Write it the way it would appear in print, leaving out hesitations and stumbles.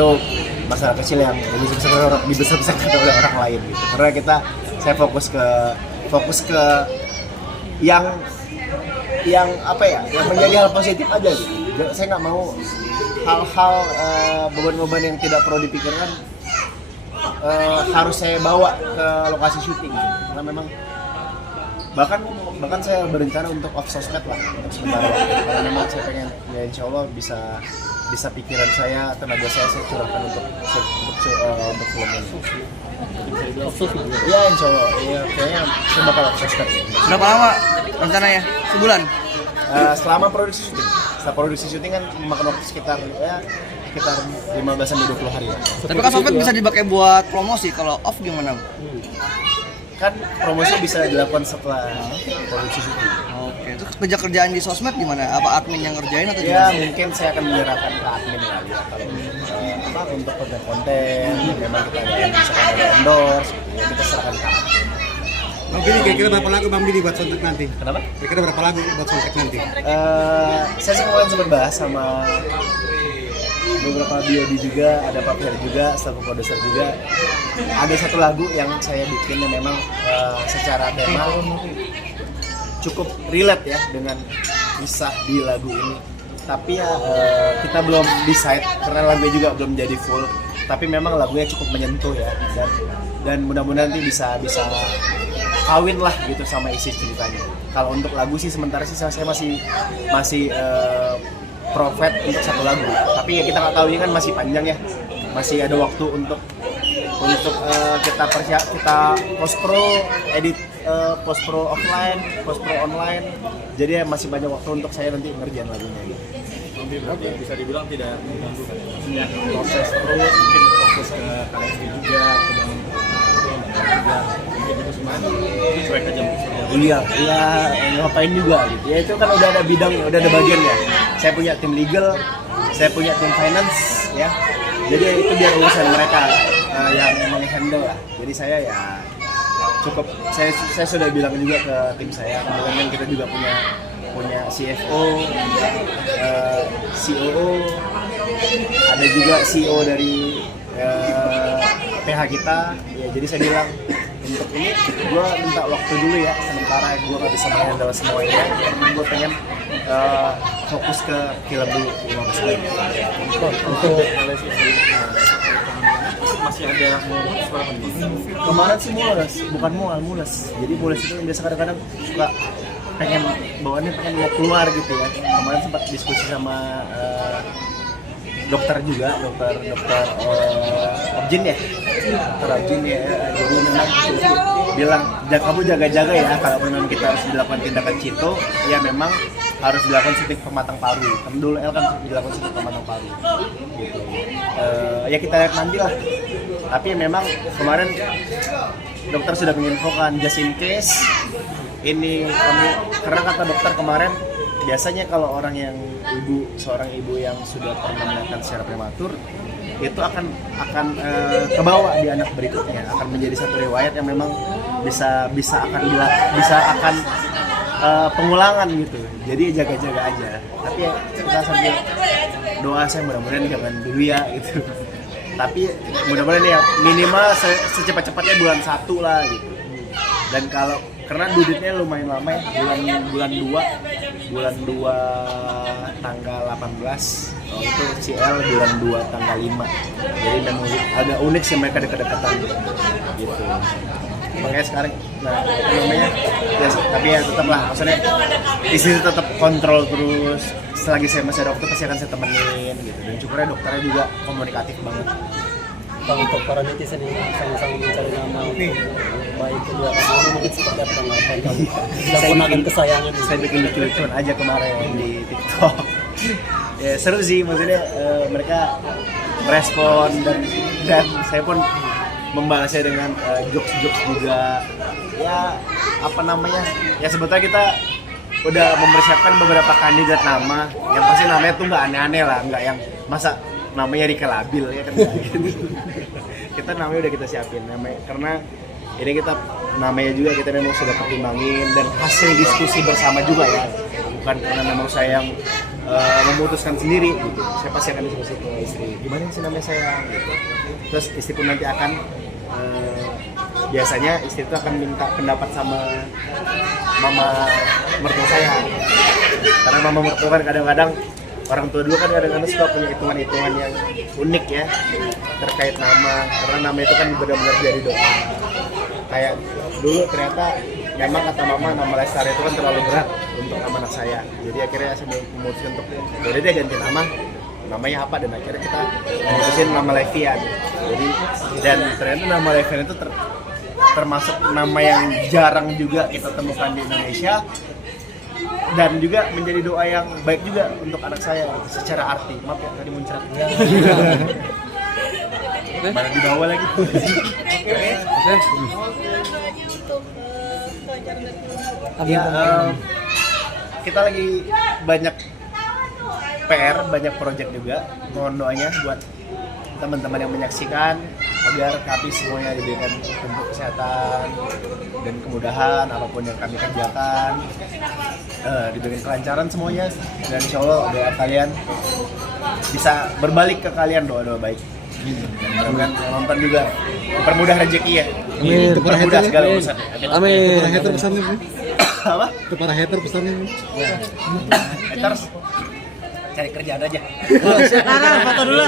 itu masalah kecil yang dibesar-besarkan oleh orang lain gitu. Karena saya fokus ke yang apa ya, yang menjadi hal positif aja gitu. Saya nggak mau hal-hal beban-beban yang tidak perlu dipikirkan harus saya bawa ke lokasi syuting gitu. Karena memang bahkan saya berencana untuk off sosmed lah untuk sementara waktu, karena memang saya pengen ya insya Allah bisa pikiran saya, tenaga saya curahkan untuk film ini. Ya insya Allah, ya kayaknya saya bakal off sosmed. Berapa lama rencananya? Sebulan? Selama produksi syuting kan memakan waktu sekitar 15-20 hari ya. Tapi kan sosmed bisa dipakai buat promosi, kalau off gimana? Kan promosi bisa dilakukan setelah produksi syuting. Oke, terus kerjaan di sosmed gimana? Apa admin yang ngerjain atau ya gimana? mungkin saya akan menyerahkan ke admin kali ya, kalau untuk konten memang kita ada endorse gitu ya, kita serahkan ke admin. Bang Billy, kira-kira berapa lagu Bang Billy buat soundtrack nanti? Kenapa? Kira-kira berapa lagu buat soundtrack nanti? Saya sih kemarin sempat bahas sama beberapa BOD juga, ada Pak Fer juga, staff produser juga. Ada satu lagu yang saya bikin yang memang secara tema cukup relate ya dengan kisah di lagu ini. Tapi ya kita belum decide karena lagunya juga belum jadi full. Tapi memang lagunya cukup menyentuh ya, dan mudah-mudahan nanti bisa kawin lah gitu sama isi ceritanya. Kalau untuk lagu sih sementara sih saya masih profit untuk satu lagu, tapi ya kita nggak tahu, ini kan masih panjang ya, masih ada waktu untuk kita post pro, edit post pro offline, post pro online, jadi ya masih banyak waktu untuk saya nanti ngerjain lagunya gitu. Berarti bisa dibilang tidak mengganggu ya, proses terus, mungkin fokus ke kalian juga, ke dalam juga, mungkin itu semuanya cuek aja. Iya, ngapain juga gitu. Ya itu kan udah ada bidangnya, udah ada bagiannya. Saya punya tim legal, saya punya tim finance, ya. Jadi itu biar urusan mereka yang menghandle lah. Jadi saya ya cukup, saya sudah bilang juga ke tim saya. Kemudian kita juga punya CFO, COO, ada juga CEO dari PH kita. Ya jadi saya bilang, untuk ini gue minta waktu dulu ya, sementara gue gak bisa menghandle semuanya, karena gue pengen fokus ke film dulu 15 hari. Untuk masih ada mulus berapa nih? Kemarin sih mulus. Jadi mulus itu biasa kadang-kadang suka pengen bawaannya mau keluar gitu ya. Kemarin sempat diskusi sama dokter Objin ya, jadi memang bilang kamu jaga-jaga ya, kalau memang kita harus dilakukan tindakan cito, ya memang harus dilakukan suntik pematang paru. Dulu kan dilakukan suntik pematang paru gitu. Ya kita lihat nanti lah, tapi memang kemarin dokter sudah menginfokan just in case ini kamu, karena kata dokter kemarin biasanya kalau orang yang seorang ibu yang sudah pernah melahirkan secara prematur itu akan kebawa di anak berikutnya, akan menjadi satu riwayat yang memang bisa akan pengulangan gitu. Jadi jaga-jaga aja. Tapi ya, kita sambil doa, saya mudah-mudahan jangan dulu ya gitu. Tapi mudah-mudahan ya minimal secepat-cepatnya bulan 1 lah gitu. Dan karena duduknya lumayan lama ya, bulan 2 tanggal 18, itu CL bulan 2 tanggal 5. Jadi memang agak unik sih mereka dekat-dekatan gitu. Makanya sekarang namanya ya, tapi ya tetap lah, maksudnya istri tetap kontrol terus. Selagi saya masih ada waktu pasti akan saya temenin gitu. Dan syukurnya dokternya juga komunikatif banget. Untuk para netizen yang sama-sama mencari nama baik kedua pasangan, mungkin seperti apa tanggapan kamu? Sudah ponakan kesayangan. Saya bikin lucu-lucuan aja kemarin di TikTok. Ya seru sih, maksudnya mereka merespon dan saya pun membalasnya dengan jokes juga. Ya apa namanya? Ya sebetulnya kita udah mempersiapkan beberapa kandidat nama yang pasti namanya tuh nggak aneh-aneh lah, nggak yang masa namanya Rika Labil ya kan gitu. Kita namanya udah kita siapin namanya, karena ini kita namanya juga kita memang sudah pertimbangin dan hasil diskusi bersama juga ya, bukan karena memang saya yang memutuskan sendiri gitu. Saya pasti akan diskusi ke istri, gimana sih namanya saya gitu. Terus istri pun nanti akan biasanya istri itu akan minta pendapat sama mama mertua saya, karena mama mertua kan kadang-kadang orang tua dulu kan kadang-kadang suka punya hitungan-hitungan yang unik ya terkait nama, karena nama itu kan benar-benar jadi doa. Kayak dulu ternyata memang kata mama nama Lestari itu kan terlalu berat untuk nama anak saya, jadi akhirnya saya memutuskan untuk jadi dia ganti namanya apa, dan akhirnya kita memutusin nama Levian. Jadi dan ternyata nama Levian itu termasuk nama yang jarang juga kita temukan di Indonesia, dan juga menjadi doa yang baik juga untuk anak saya secara arti. Maaf ya tadi muncrat. Mana di bawah lagi. Ya, kita lagi banyak PR, banyak proyek juga. Mohon doanya buat teman-teman yang menyaksikan agar kami semuanya diberikan untuk kesehatan dan kemudahan apapun yang kami kerjakan, diberikan kelancaran semuanya, dan insya Allah doa kalian bisa berbalik ke kalian, doa-doa baik. Mudah-mudahan nonton juga mempermudah rezeki ya. Amin. Mempermudah segala urusan. Amin. Para hater pesannya nih. Apa? Itu para hater pesannya nih. Haters cari kerjaan aja. Sekarang foto dulu.